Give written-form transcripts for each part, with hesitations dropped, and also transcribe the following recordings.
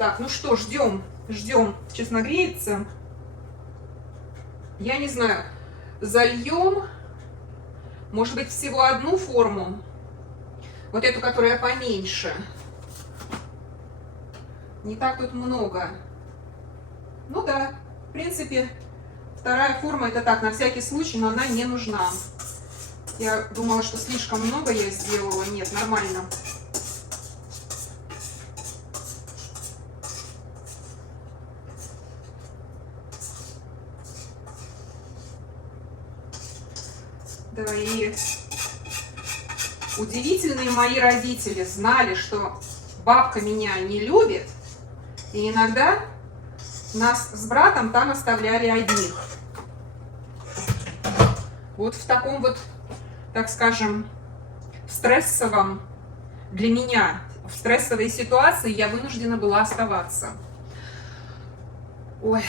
Так, ну что, ждем. Ждем. Сейчас нагреется. Я не знаю. Зальем. Может быть, всего одну форму. Вот эту, которая поменьше. Не так тут много. Ну да, в принципе, вторая форма это так, на всякий случай, но она не нужна. Я думала, что слишком много я сделала. Нет, нормально. Давай. И удивительные мои родители знали, что бабка меня не любит, и иногда нас с братом там оставляли одних. Вот в таком вот, так скажем, стрессовом для меня, в стрессовой ситуации я вынуждена была оставаться. Ой,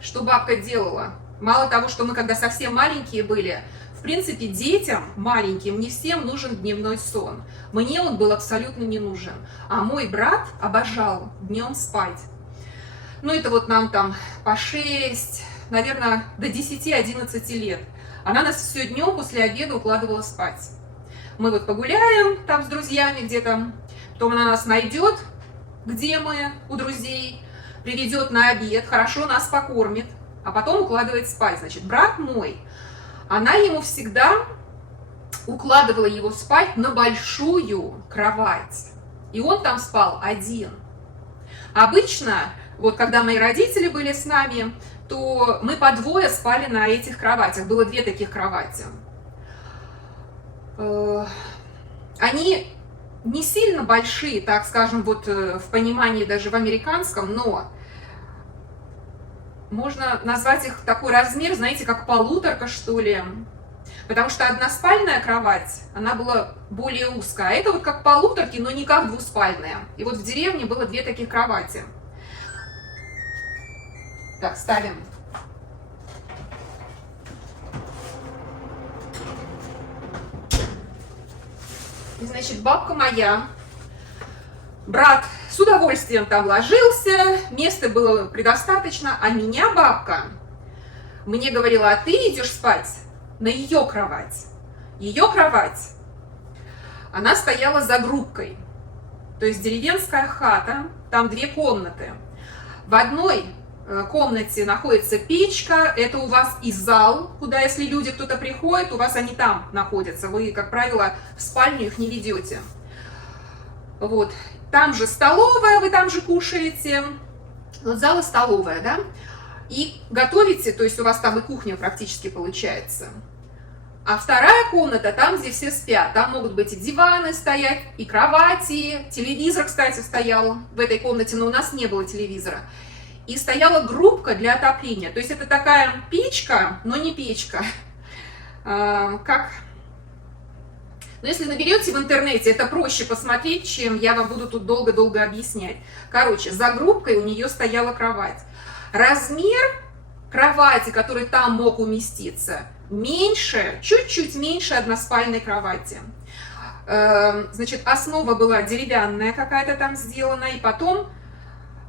что бабка делала? Мало того, что мы когда совсем маленькие были, в принципе, детям маленьким не всем нужен дневной сон. Мне он был абсолютно не нужен. А мой брат обожал днем спать. Ну, это вот нам там по 6, наверное, до 10-11 лет. Она нас все днем после обеда укладывала спать. Мы вот погуляем там с друзьями где-то, потом она нас найдет, где мы у друзей, приведет на обед, хорошо нас покормит, а потом укладывает спать. Значит, брат мой, она ему всегда укладывала его спать на большую кровать. И он там спал один. Обычно, вот когда мои родители были с нами, то мы по двое спали на этих кроватях. Было 2 таких кровати. Они не сильно большие, так скажем, вот в понимании даже в американском, но можно назвать их такой размер, знаете, как полуторка, что ли. Потому что односпальная кровать, она была более узкая. А это вот как полуторки, но не как двуспальная. И вот в деревне было 2 таких кровати. Так, ставим. И, значит, бабка моя, брат с удовольствием там ложился, места было предостаточно, а меня бабка мне говорила: а ты идешь спать на ее кровать. Ее кровать, она стояла за грубкой. То есть деревенская хата, там 2 комнаты. В одной комнате находится печка, это у вас и зал, куда, если люди, кто-то приходит, у вас они там находятся. Вы, как правило, в спальню их не ведете. Вот. Там же столовая, вы там же кушаете. Вот зал и столовая, да? И готовите, то есть у вас там и кухня практически получается. А вторая комната, там, где все спят. Там могут быть и диваны стоять, и кровати. Телевизор, кстати, стоял в этой комнате, но у нас не было телевизора. И стояла грубка для отопления. То есть это такая печка, но не печка. Как... Но если наберете в интернете, это проще посмотреть, чем я вам буду тут долго-долго объяснять. Короче, за грубкой у нее стояла кровать. Размер кровати, который там мог уместиться, меньше, чуть-чуть меньше односпальной кровати. Значит, основа была деревянная какая-то там сделана, и потом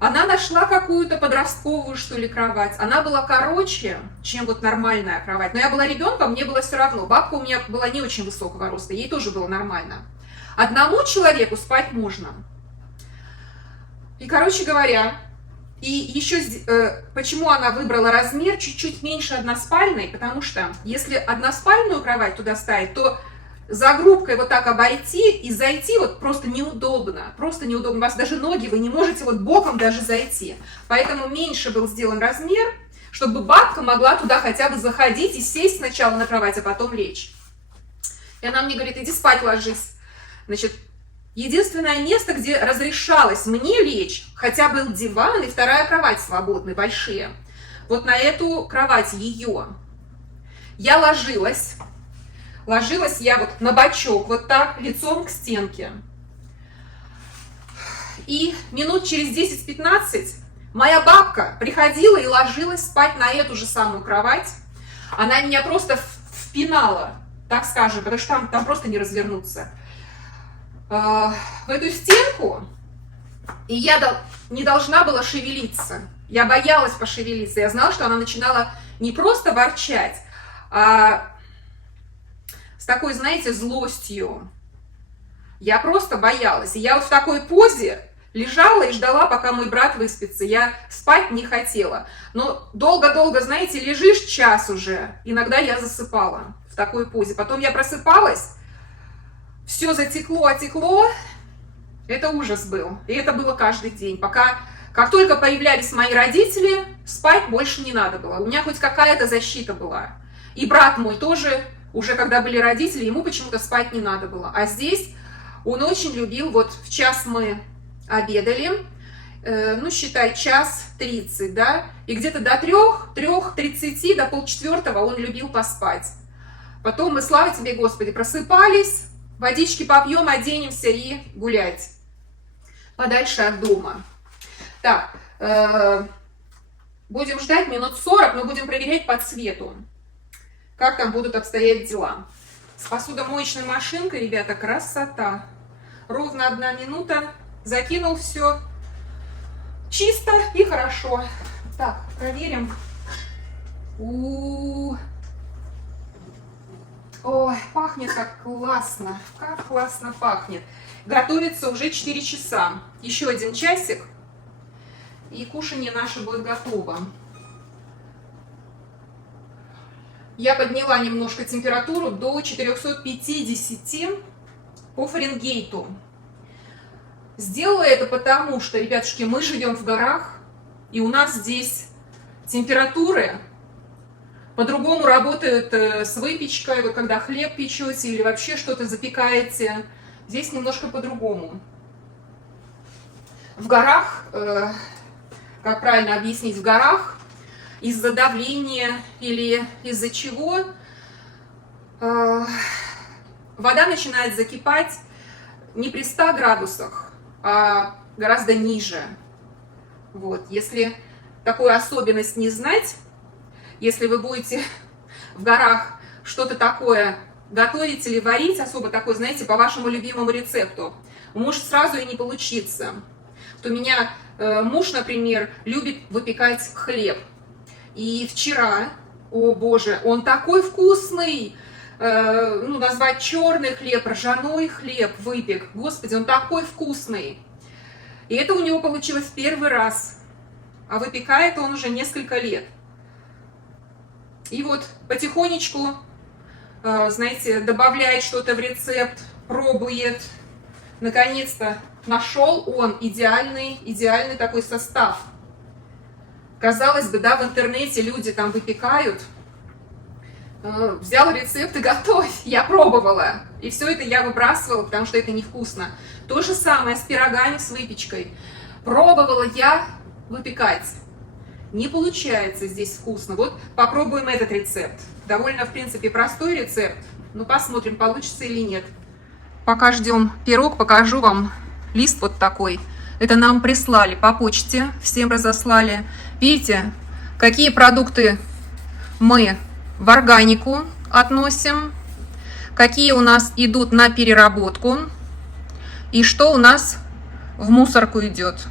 она нашла какую-то подростковую, что ли, кровать. Она была короче, чем вот нормальная кровать. Но я была ребенком, мне было все равно. Бабка у меня была не очень высокого роста, ей тоже было нормально. Одному человеку спать можно. И, короче говоря, и еще почему она выбрала размер чуть-чуть меньше односпальной, потому что если односпальную кровать туда ставить, то за грубкой вот так обойти и зайти вот просто неудобно. Просто неудобно. У вас даже ноги, вы не можете вот боком даже зайти. Поэтому меньше был сделан размер, чтобы бабка могла туда хотя бы заходить и сесть сначала на кровать, а потом лечь. И она мне говорит: иди спать ложись. Значит, единственное место, где разрешалось мне лечь, хотя был диван и вторая кровать свободная, большие. Вот на эту кровать ее. Я ложилась. Ложилась я вот на бочок, вот так, лицом к стенке. И минут через 10-15 моя бабка приходила и ложилась спать на эту же самую кровать. Она меня просто впинала, так скажем, потому что там просто не развернуться. В эту стенку, И я не должна была шевелиться. Я боялась пошевелиться. Я знала, что она начинала не просто ворчать, а с такой, знаете, злостью. Я просто боялась. И я вот в такой позе лежала и ждала, пока мой брат выспится. Я спать не хотела. Но долго-долго, знаете, лежишь час уже. Иногда я засыпала в такой позе. Потом я просыпалась, все затекло, отекло. Это ужас был. И это было каждый день. Как только появлялись мои родители, спать больше не надо было. У меня хоть какая-то защита была. И брат мой тоже, уже когда были родители, ему почему-то спать не надо было. А здесь он очень любил, вот в час мы обедали, ну, считай, 1:30, да, и где-то до 3:30, до 3:45 он любил поспать. Потом мы, слава тебе, Господи, просыпались, водички попьем, оденемся и гулять подальше от дома. Так, будем ждать минут 40, но будем проверять по цвету, как там будут обстоять дела. С посудомоечной машинкой, ребята, красота. Ровно 1 минута. Закинул все. Чисто и хорошо. Так, проверим. Ой, пахнет как классно. Как классно пахнет. Готовится уже 4 часа. Еще 1 часик. И кушанье наше будет готово. Я подняла немножко температуру до 450 по Фаренгейту. Сделала это потому, что, ребятушки, мы живем в горах, и у нас здесь температуры по-другому работают с выпечкой. Вы когда хлеб печете или вообще что-то запекаете, здесь немножко по-другому. В горах, как правильно объяснить, в горах из-за давления или из-за чего вода начинает закипать не при 100 градусах, а гораздо ниже. Вот. Если такую особенность не знать, если вы будете в горах что-то такое готовить или варить, особо такое, знаете, по вашему любимому рецепту, может сразу и не получиться. Вот у меня муж, например, любит выпекать хлеб. И вчера, о боже, он такой вкусный, ну, назвать черный хлеб, ржаной хлеб выпек. Господи, он такой вкусный. И это у него получилось в первый раз. А выпекает он уже несколько лет. И вот потихонечку, знаете, добавляет что-то в рецепт, пробует. Наконец-то нашел он идеальный такой состав. Казалось бы, да, в интернете люди там выпекают. Взял рецепт и готовь. Я пробовала. И все это я выбрасывала, потому что это невкусно. То же самое с пирогами, с выпечкой. Пробовала я выпекать. Не получается здесь вкусно. Вот попробуем этот рецепт. Довольно, в принципе, простой рецепт. Ну, посмотрим, получится или нет. Пока ждем пирог, покажу вам лист вот такой. Это нам прислали по почте, всем разослали. Видите, какие продукты мы в органику относим, какие у нас идут на переработку и что у нас в мусорку идет.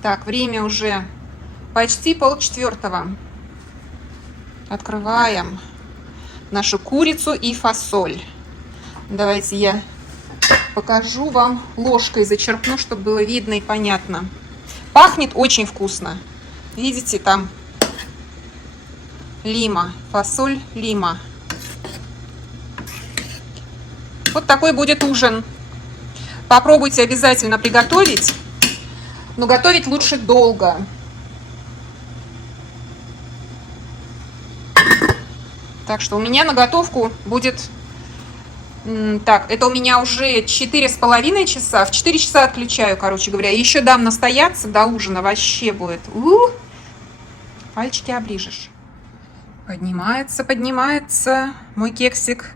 Так, время уже почти 3:30. Открываем нашу курицу и фасоль. Давайте я покажу вам ложкой, зачерпну, чтобы было видно и понятно. Пахнет очень вкусно. Видите, там лима, фасоль лима. Вот такой будет ужин. Попробуйте обязательно приготовить, но готовить лучше долго. Так что у меня на готовку будет... Так, это у меня уже 4,5 часа. В 4 часа отключаю, короче говоря. Еще дам настояться до ужина. Вообще будет. Пальчики оближешь. Поднимается, поднимается мой кексик.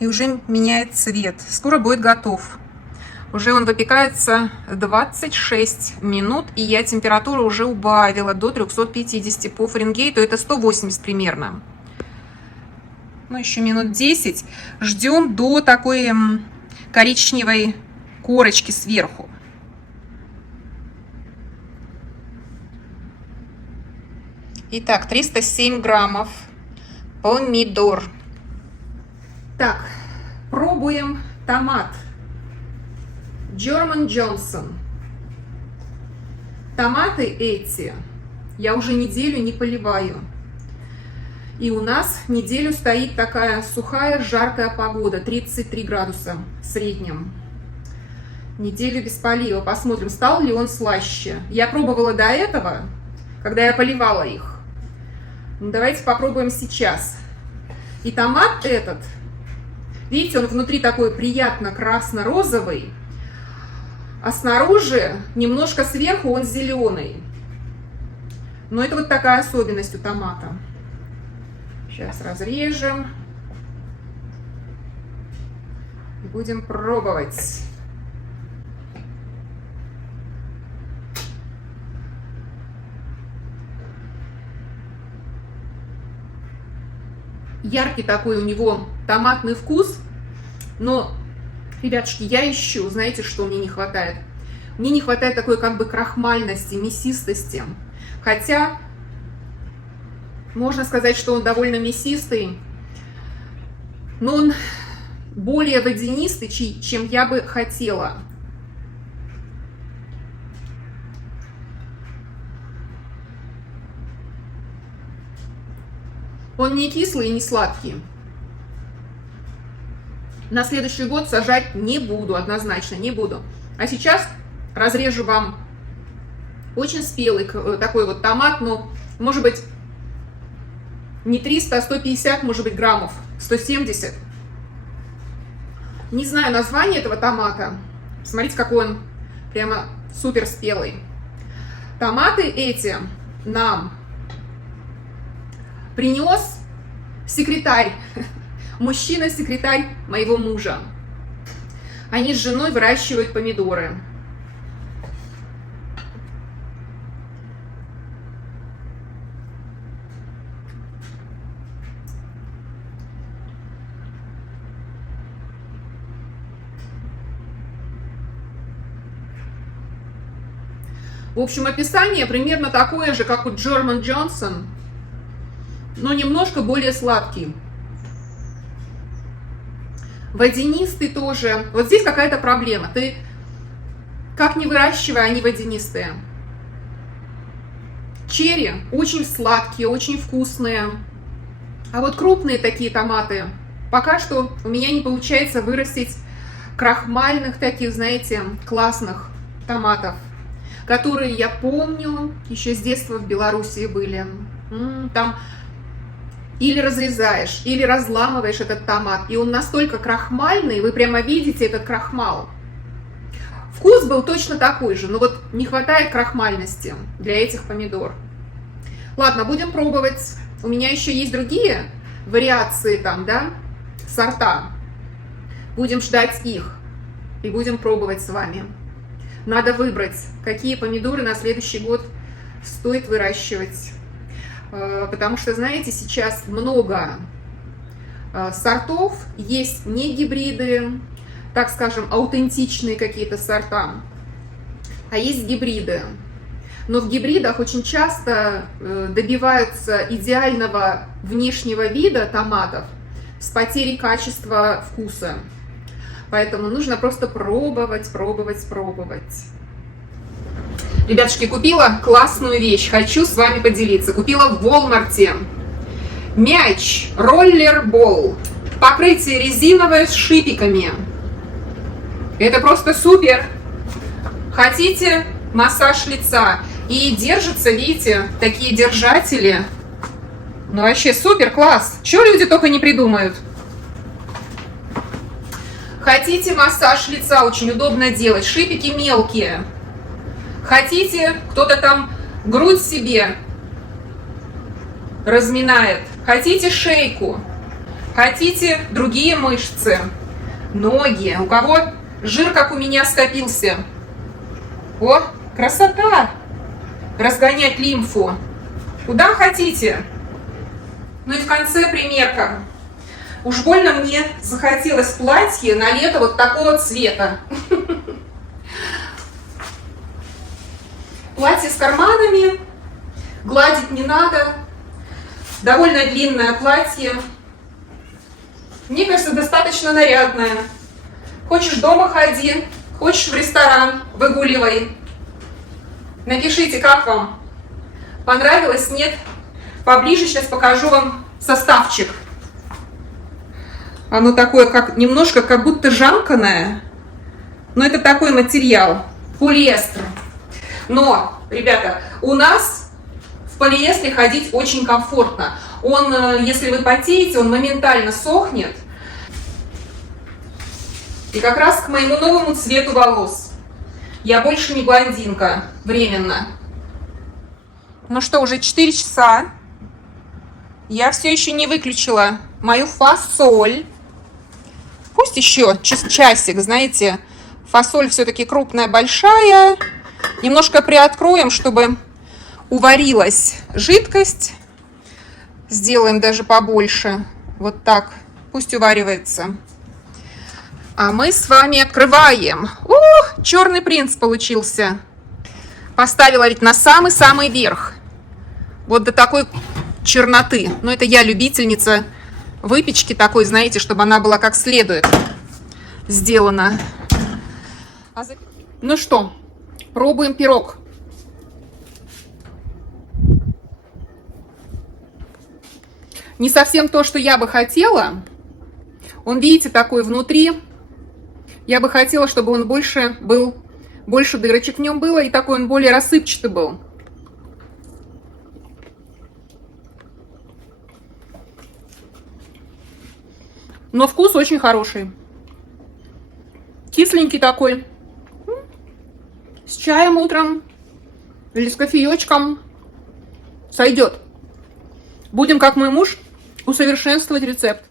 И уже меняет цвет. Скоро будет готов. Уже он выпекается 26 минут. И я температуру уже убавила до 350 по Фаренгейту. Это 180 примерно. Ну, еще минут 10. Ждем до такой коричневой корочки сверху. Итак, 307 граммов помидор. Так, пробуем томат. German Johnson. Томаты эти я уже неделю не поливаю. И у нас неделю стоит такая сухая, жаркая погода. 33 градуса в среднем. Неделю без полива. Посмотрим, стал ли он слаще. Я пробовала до этого, когда я поливала их. Ну, давайте попробуем сейчас. И томат этот, видите, он внутри такой приятно красно-розовый, а снаружи, немножко сверху, он зеленый. Но это вот такая особенность у томата. Сейчас разрежем. И будем пробовать. Яркий такой у него томатный вкус. Но, ребятушки, я ищу, знаете, что мне не хватает? Мне не хватает такой как бы крахмальности, мясистости. Хотя, можно сказать, что он довольно мясистый, но он более водянистый, чем я бы хотела. Он не кислый и не сладкий. На следующий год сажать не буду, однозначно не буду. А сейчас разрежу вам очень спелый такой вот томат, но, может быть, не 300, а 150, может быть, граммов, 170. Не знаю название этого томата. Смотрите, какой он прямо супер спелый. Томаты эти нам принес секретарь, мужчина-секретарь моего мужа. Они с женой выращивают помидоры. В общем, описание примерно такое же, как у German Johnson, но немножко более сладкий. Водянистый тоже. Вот здесь какая-то проблема. Ты как не выращивай, они водянистые. Черри очень сладкие, очень вкусные. А вот крупные такие томаты, пока что у меня не получается вырастить крахмальных таких, знаете, классных томатов, которые, я помню, еще с детства в Белоруссии были. Там или разрезаешь, или разламываешь этот томат, и он настолько крахмальный, вы прямо видите этот крахмал. Вкус был точно такой же, но вот не хватает крахмальности для этих помидор. Ладно, будем пробовать. У меня еще есть другие вариации там, да, сорта. Будем ждать их и будем пробовать с вами. Надо выбрать, какие помидоры на следующий год стоит выращивать. Потому что, знаете, сейчас много сортов, есть не гибриды, так скажем, аутентичные какие-то сорта, а есть гибриды. Но в гибридах очень часто добиваются идеального внешнего вида томатов с потерей качества вкуса. Поэтому нужно просто пробовать, пробовать, пробовать. Ребятушки, купила классную вещь, хочу с вами поделиться. Купила в Walmart мяч, роллер-болл, покрытие резиновое с шипиками. Это просто супер. Хотите массаж лица? И держится, видите, такие держатели. Ну вообще супер, класс. Чего люди только не придумают. Хотите массаж лица, очень удобно делать. Шипики мелкие. Хотите, кто-то там грудь себе разминает. Хотите шейку. Хотите другие мышцы. Ноги. У кого жир, как у меня, скопился. О, красота. Разгонять лимфу. Куда хотите. Ну и в конце примерка. Уж больно мне захотелось платье на лето вот такого цвета. Платье с карманами, гладить не надо. Довольно длинное платье. Мне кажется, достаточно нарядное. Хочешь дома ходи, хочешь в ресторан, выгуливай. Напишите, как вам. Понравилось, нет? Поближе сейчас покажу вам составчик. Оно такое, как немножко как будто жамканное. Но это такой материал. Полиэстер. Но, ребята, у нас в полиэстере ходить очень комфортно. Он, если вы потеете, он моментально сохнет. И как раз к моему новому цвету волос. Я больше не блондинка. Временно. Ну что, уже 4 часа. Я все еще не выключила мою фасоль. Пусть еще часик, знаете. Фасоль все-таки крупная, большая. Немножко приоткроем, чтобы уварилась жидкость. Сделаем даже побольше. Вот так. Пусть уваривается. А мы с вами открываем. Ух, черный принц получился. Поставила ведь на самый-самый верх. Вот до такой черноты. Но это я любительница выпечки такой, знаете, чтобы она была как следует сделана. Ну что, пробуем пирог. Не совсем то, что я бы хотела. Он, видите, такой внутри. Я бы хотела, чтобы он больше дырочек в нем было, и такой он более рассыпчатый был. Но вкус очень хороший. Кисленький такой. С чаем утром или с кофеечком сойдет. Будем, как мой муж, усовершенствовать рецепт.